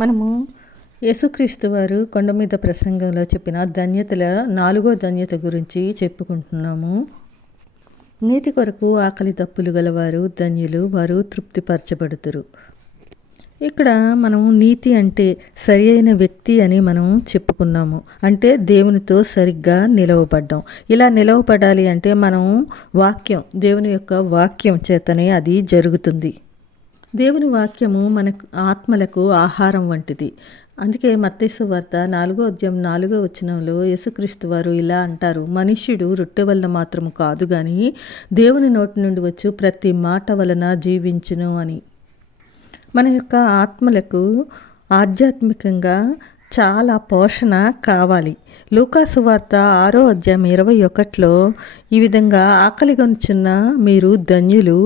మనము యేసుక్రీస్తు వారు కొండ మీద ప్రసంగంలో చెప్పిన ధన్యతల 4వ ధన్యత గురించి చెప్పుకుంటున్నాము. నీతి కొరకు ఆకలి దప్పులు గలవారు ధన్యులు, వారు తృప్తిపరచబడుతురు. ఇక్కడ మనం నీతి అంటే సరి అయిన వ్యక్తి అని మనం చెప్పుకున్నాము. అంటే దేవునితో సరిగ్గా నిలవబడ్డాం. ఇలా నిలవబడాలి అంటే మనం దేవుని యొక్క వాక్యం చేతనే అది జరుగుతుంది. దేవుని వాక్యము మనకు ఆత్మలకు ఆహారం వంటిది. అందుకే మత్తయి సువార్త 4వ అధ్యాయం 4వ వచనంలో యేసుక్రీస్తు వారు ఇలా అంటారు, మనుష్యుడు రొట్టె వలన మాత్రము కాదు గాని దేవుని నోటి నుండి వచ్చు ప్రతి మాట వలన జీవించును అని. మన యొక్క ఆత్మలకు ఆధ్యాత్మికంగా చాలా పోషణ కావాలి. లూకాసు వార్త 6వ అధ్యాయం 21లో ఈ విధంగా ఆకలిగొనుచున్న మీరు ధన్యులు,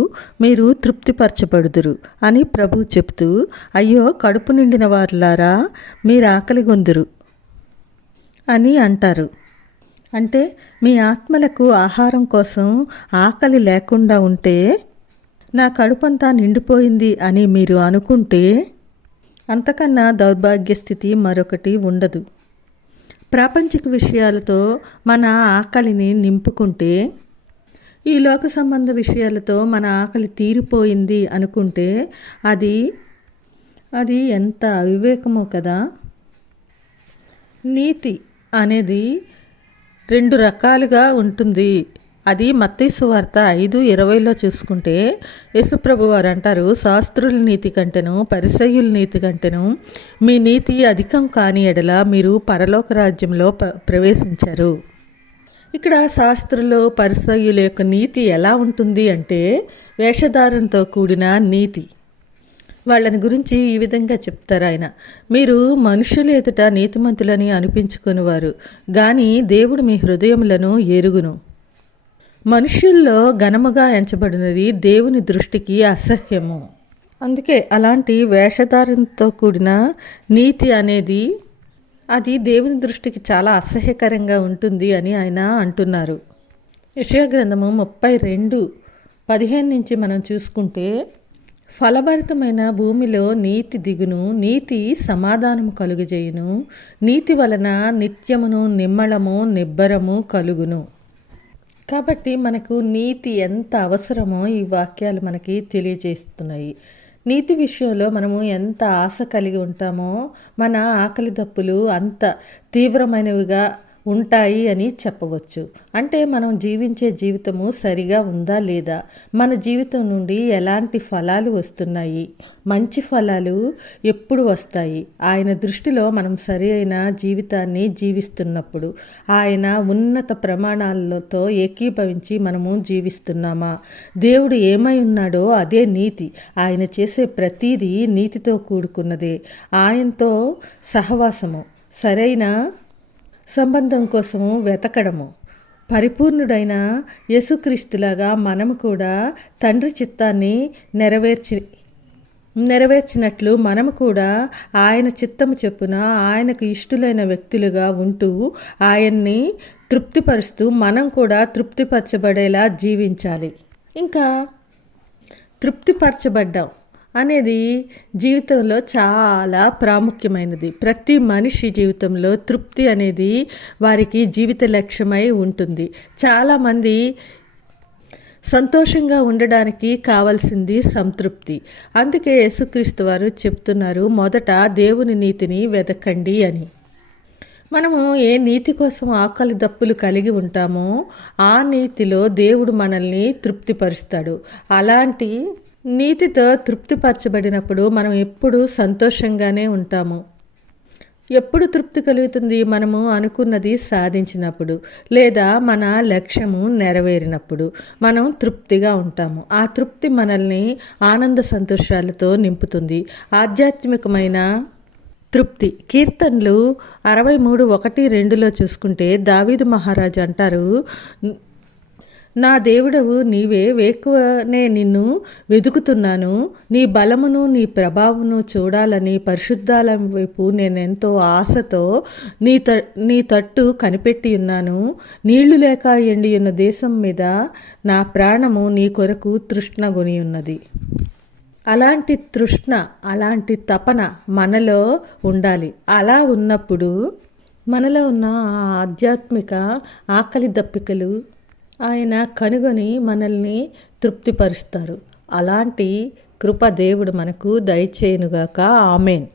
మీరు తృప్తిపరచబడుదురు అని ప్రభు చెప్తూ, అయ్యో కడుపు నిండిన వారులారా మీరు ఆకలిగొందురు అని అంటారు. అంటే మీ ఆత్మలకు ఆహారం కోసం ఆకలి లేకుండా ఉంటే, నా కడుపంతా నిండిపోయింది అని మీరు అనుకుంటే అంతకన్నా దౌర్భాగ్య స్థితి మరొకటి ఉండదు. ప్రాపంచిక విషయాలతో మన ఆకలిని నింపుకుంటే, ఈ లోక సంబంధ విషయాలతో మన ఆకలి తీరిపోయింది అనుకుంటే అది ఎంత అవివేకమో కదా. నీతి అనేది 2 రకాలుగా ఉంటుంది. అది మత్తయి సువార్త 5:20లో చూసుకుంటే యేసుప్రభు వారు అంటారు, శాస్త్రుల నీతి కంటేను పరిసయ్యుల నీతి కంటేను మీ నీతి అధికం కాని ఎడల మీరు పరలోక రాజ్యంలో ప్రవేశించారు. ఇక్కడ శాస్త్రులు పరిసయ్యుల యొక్క నీతి ఎలా ఉంటుంది అంటే వేషధారంతో కూడిన నీతి. వాళ్ళని గురించి ఈ విధంగా చెప్తారు ఆయన, మీరు మనుషుల ఎదుట నీతిమంతులని అనిపించుకునేవారు కానీ దేవుడు మీ హృదయములను ఎరుగును. మనుష్యుల్లో ఘనముగా ఎంచబడినది దేవుని దృష్టికి అసహ్యము. అందుకే అలాంటి వేషధారంతో కూడిన నీతి అనేది అది దేవుని దృష్టికి చాలా అసహ్యకరంగా ఉంటుంది అని ఆయన అంటున్నారు. యెషయా గ్రంథము 32:15 నుంచి మనం చూసుకుంటే, ఫలభరితమైన భూమిలో నీతి దిగును, నీతి సమాధానము కలుగజేయును, నీతి వలన నిత్యమును నిమ్మళము నిబ్బరము కలుగును. కాబట్టి మనకు నీతి ఎంత అవసరమో ఈ వాక్యాలు మనకి తెలియజేస్తున్నాయి. నీతి విషయంలో మనము ఎంత ఆశ కలిగి ఉంటామో మన ఆకలి దప్పులు అంత తీవ్రమైనవిగా ఉంటాయి అని చెప్పవచ్చు. అంటే మనం జీవించే జీవితము సరిగా ఉందా లేదా, మన జీవితం నుండి ఎలాంటి ఫలాలు వస్తున్నాయి, మంచి ఫలాలు ఎప్పుడు వస్తాయి, ఆయన దృష్టిలో మనం సరి అయిన జీవితాన్ని జీవిస్తున్నప్పుడు ఆయన ఉన్నత ప్రమాణాలతో ఏకీభవించి మనము జీవిస్తున్నామా, దేవుడు ఏమై ఉన్నాడో అదే నీతి, ఆయన చేసే ప్రతీదీ నీతితో కూడుకున్నదే, ఆయనతో సహవాసము, సరైన సంబంధం కోసము వెతకడము, పరిపూర్ణుడైన యేసుక్రీస్తులాగా మనము కూడా తండ్రి చిత్తాన్ని నెరవేర్చినట్లు మనము కూడా ఆయన చిత్తము చొప్పున ఆయనకు ఇష్టలైన వ్యక్తులుగా ఉంటూ ఆయన్ని తృప్తిపరుస్తూ మనం కూడా తృప్తిపరచబడేలా జీవించాలి. ఇంకా తృప్తిపరచబడ్డాం అనేది జీవితంలో చాలా ప్రాముఖ్యమైనది. ప్రతి మనిషి జీవితంలో తృప్తి అనేది వారికి జీవిత లక్ష్యమై ఉంటుంది. చాలామంది సంతోషంగా ఉండడానికి కావాల్సింది సంతృప్తి. అందుకే యేసుక్రీస్తు వారు చెప్తున్నారు, మొదట దేవుని నీతిని వెతకండి అని. మనము ఏ నీతి కోసం ఆకలి దప్పులు కలిగి ఉంటామో ఆ నీతిలో దేవుడు మనల్ని తృప్తిపరుస్తాడు. అలాంటి నీతితో తృప్తిపరచబడినప్పుడు మనం ఎప్పుడు సంతోషంగానే ఉంటాము. ఎప్పుడు తృప్తి కలుగుతుంది? మనము అనుకున్నది సాధించినప్పుడు, లేదా మన లక్ష్యము నెరవేరినప్పుడు మనం తృప్తిగా ఉంటాము. ఆ తృప్తి మనల్ని ఆనంద సంతోషాలతో నింపుతుంది. ఆధ్యాత్మికమైన తృప్తి. కీర్తనలు 63:1-2లో చూసుకుంటే దావీదు మహారాజు అంటారు, నా దేవుడవు నీవే, వేకువనే నిన్ను వెతుకుతున్నాను, నీ బలమును నీ ప్రభావమును చూడాలని పరిశుద్ధాలయం వైపు నేనెంతో ఆశతో నీ తట్టు కనిపెట్టి ఉన్నాను. నీళ్లు లేక ఎండి ఉన్న దేశం మీద నా ప్రాణము నీ కొరకు తృష్ణగొని ఉన్నది. అలాంటి తృష్ణ, అలాంటి తపన మనలో ఉండాలి. అలా ఉన్నప్పుడు మనలో ఉన్న ఆ ఆధ్యాత్మిక ఆకలి దప్పికలు ఆయన కనుగొని మనల్ని తృప్తిపరుస్తారు. అలాంటి కృప దేవుడు మనకు దయచేయునుగాక. ఆమేన్.